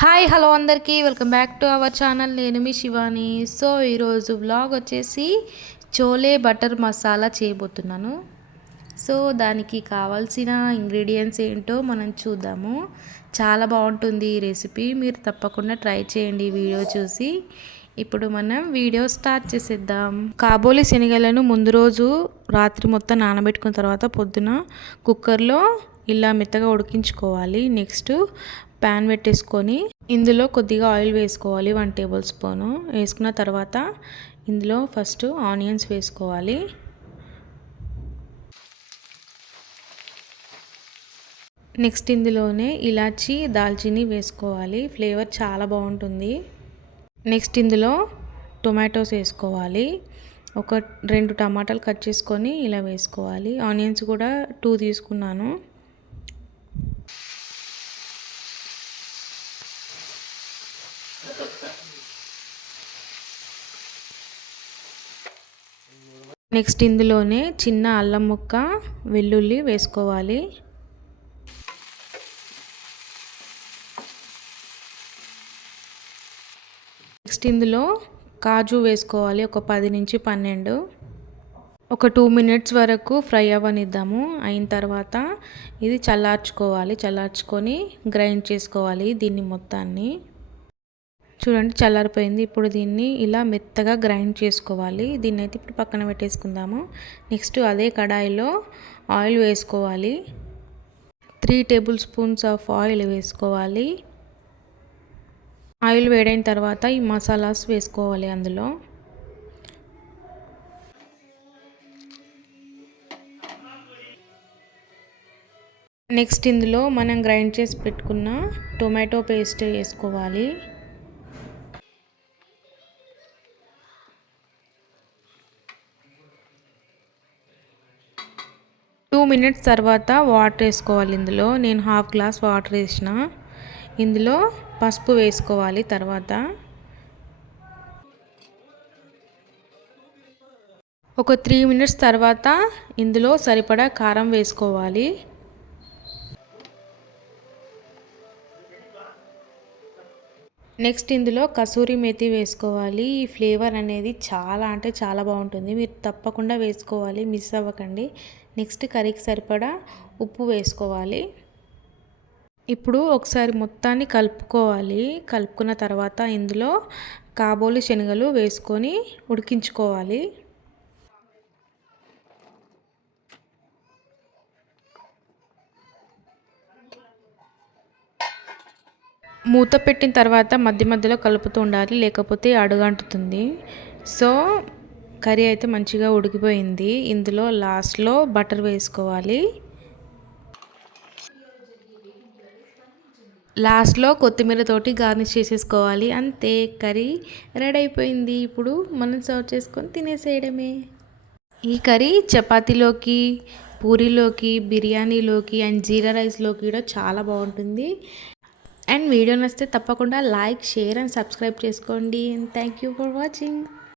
Hi hello అందరికీ welcome back to our channel. నేను మీ Shivani. So ఈరోజు వ్లాగ్ వచ్చేసి చోలే బటర్ మసాలా చేయబోతున్నాను. సో దానికి కావాల్సిన ఇంగ్రీడియంట్స్ ఏంటో మనం చూద్దాము. చాలా బాగుంటుంది ఈ రెసిపీ, మీరు తప్పకుండా ట్రై చేయండి వీడియో చూసి. ఇప్పుడు మనం వీడియో స్టార్ట్ చేసేద్దాం. కాబోలి శనగలను ముందు రోజు రాత్రి మొత్తం నానబెట్టుకున్న తర్వాత పొద్దున కుక్కర్లో ఇలా మెత్తగా ఉడికించుకోవాలి. నెక్స్ట్ ప్యాన్ పెట్టేసుకొని ఇందులో కొద్దిగా ఆయిల్ వేసుకోవాలి, 1 టేబుల్ స్పూను. వేసుకున్న తర్వాత ఇందులో ఫస్ట్ ఆనియన్స్ వేసుకోవాలి. నెక్స్ట్ ఇందులోనే ఇలాచి దాల్చిని వేసుకోవాలి, ఫ్లేవర్ చాలా బాగుంటుంది. నెక్స్ట్ ఇందులో టొమాటోస్ వేసుకోవాలి. ఒక 2 టమాటాలు కట్ చేసుకొని ఇలా వేసుకోవాలి. ఆనియన్స్ కూడా 2 తీసుకున్నాను. నెక్స్ట్ ఇందులోనే చిన్న అల్లం ముక్క, వెల్లుల్లి వేసుకోవాలి. నెక్స్ట్ ఇందులో కాజు వేసుకోవాలి, ఒక 10 నుంచి 12. ఒక 2 మినిట్స్ వరకు ఫ్రై అవ్వనిద్దాము. అయిన తర్వాత ఇది చల్లార్చుకోవాలి. చల్లార్చుకొని గ్రైండ్ చేసుకోవాలి దీన్ని మొత్తాన్ని. చూడండి చల్లారిపోయింది. ఇప్పుడు దీన్ని ఇలా మెత్తగా గ్రైండ్ చేసుకోవాలి. దీన్ని అయితే ఇప్పుడు పక్కన పెట్టేసుకుందాము. నెక్స్ట్ అదే కడాయిలో ఆయిల్ వేసుకోవాలి. 3 టేబుల్ స్పూన్స్ ఆఫ్ ఆయిల్ వేసుకోవాలి. ఆయిల్ వేడైన తర్వాత ఈ మసాలాస్ వేసుకోవాలి అందులో. నెక్స్ట్ ఇందులో మనం గ్రైండ్ చేసి పెట్టుకున్న టొమాటో పేస్ట్ వేసుకోవాలి. 2 మినిట్స్ తర్వాత వాటర్ వేసుకోవాలి. ఇందులో నేను 1/2 గ్లాస్ వాటర్ వేసిన. ఇందులో పసుపు వేసుకోవాలి. తర్వాత ఒక 3 మినిట్స్ తర్వాత ఇందులో సరిపడా కారం వేసుకోవాలి. నెక్స్ట్ ఇందులో కసూరి మేతి వేసుకోవాలి. ఈ ఫ్లేవర్ అనేది చాలా అంటే చాలా బాగుంటుంది, మీరు తప్పకుండా వేసుకోవాలి, మిస్ అవ్వకండి. నెక్స్ట్ కర్రీకి సరిపడా ఉప్పు వేసుకోవాలి. ఇప్పుడు ఒకసారి మొత్తాన్ని కలుపుకోవాలి. కలుపుకున్న తర్వాత ఇందులో కాబోలి శనగలు వేసుకొని ఉడికించుకోవాలి. మూత పెట్టిన తర్వాత మధ్య మధ్యలో కలుపుతూ ఉండాలి, లేకపోతే అడుగంటుతుంది. సో కర్రీ అయితే మంచిగా ఉడికిపోయింది. ఇందులో లాస్ట్లో బటర్ వేసుకోవాలి. లాస్ట్లో కొత్తిమీరతోటి గార్నిష్ చేసేసుకోవాలి. అంతే, కర్రీ రెడీ అయిపోయింది. ఇప్పుడు మనం సర్వ్ చేసుకొని తినేసేయడమే. ఈ కర్రీ చపాతీలోకి, పూరీలోకి, బిర్యానీలోకి అండ్ జీరా రైస్లోకి కూడా చాలా బాగుంటుంది. అండ్ వీడియో నచ్చితే తప్పకుండా లైక్, షేర్ అండ్ సబ్స్క్రైబ్ చేసుకోండి. Thank you for watching.